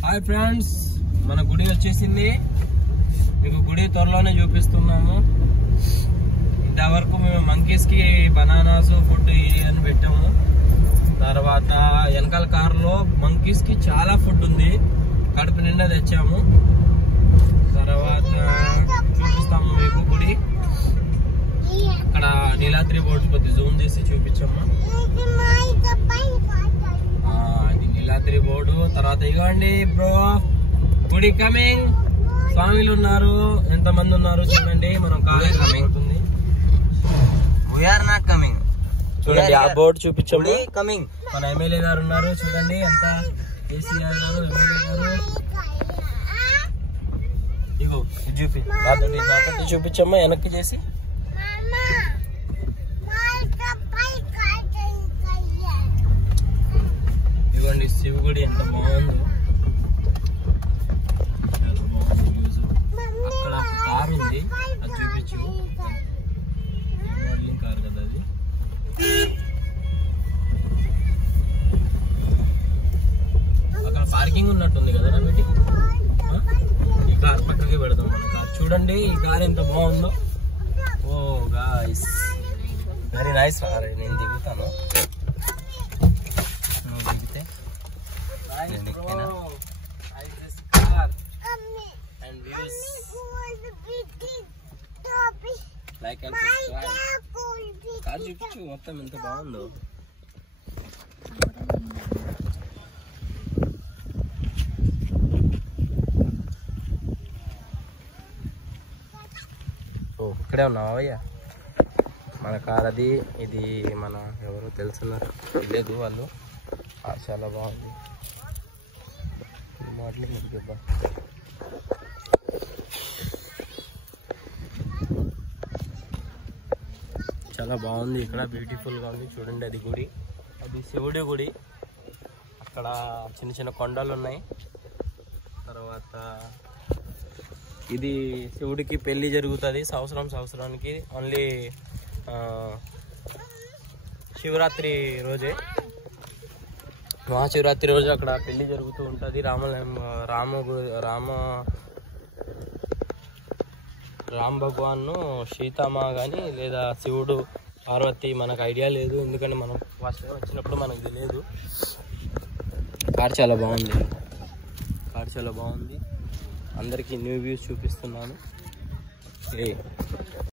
Hi friends, మన గుడి వచ్చేసింది. మీకు గుడి త్వరలోనే చూపిస్తున్నాము. ఇంతవరకు మేము మంకీస్ కి బనానాస్ ఫుడ్ అని పెట్టాము. తర్వాత వెనకాల కారులో మంకీస్ కి చాలా ఫుడ్ ఉంది, కడుపు నిండా తెచ్చాము. తర్వాత చూపిస్తాము మీకు గుడి. అక్కడ నీలాద్రి బోర్డు కొద్ది జూమ్ చేసి చూపించాము. అది నీలాద్రి బోర్డు. తర్వాత ఇవ్వండి బ్రో, గుడి కమింగ్. స్వామిలు ఉన్నారు, ఎంతమంది ఉన్నారు చూడండి. మనం కాలేజ్ కమింగ్ అవుతుంది. We are not coming. చూడండి ఆ బోర్డు చూపించాము. కమింగ్. మన ఎమ్మెల్యే గారు ఉన్నారు చూడండి. అంత కేసీఆర్ గారు, ఎమ్మెల్యే గారు. ఇగో చూపించమ్మా వెనక్కి చేసి. ఇదిగోండి శివగుడి ఎంత బాగుందో, చాలా బాగుంది వ్యూస్. అక్కడ ఒక కారు ఉంది, అది చూపించు. మోడలింగ్ కారు కదా అది. అక్కడ పార్కింగ్ ఉన్నట్టుంది కదా బేటి. ఈ కార్ పక్కకి పెడదాం మన కార్. చూడండి ఈ కార్ ఎంత బాగుందో. ఓ గాయ్స్, వెరీ నైస్. నేను దిగుతాను, నువ్వు దిగితే లైక్ అండ్ సబ్స్క్రైబ్. కార్ చూపించు మొత్తం ఎంత బాగుందో. ఇక్కడే ఉన్నావా అయ్యా? మన కార్ అది. ఇది మన ఎవరు తెలుసున్నారు లేదు వాళ్ళు. చాలా బాగుంది మోడలింగ్. చూద్దాం. చాలా బాగుంది ఇక్కడ, బ్యూటిఫుల్గా ఉంది. చూడండి అది గుడి, అది శివుడి గుడి. అక్కడ చిన్న చిన్న కొండలు ఉన్నాయి. తర్వాత ఇది శివుడికి పెళ్లి జరుగుతుంది సంవత్సరానికి. ఓన్లీ శివరాత్రి రోజే, మహాశివరాత్రి రోజు అక్కడ పెళ్లి జరుగుతూ ఉంటుంది. రామ్ భగవాన్ సీతమ్మ కానీ లేదా శివుడు పార్వతి మనకు ఐడియా లేదు, ఎందుకంటే మనం ఫస్ట్ వచ్చినప్పుడు మనకు తెలియదు. కార్ చాలా బాగుంది. అందరికీ న్యూ వ్యూస్ చూపిస్తున్నాను.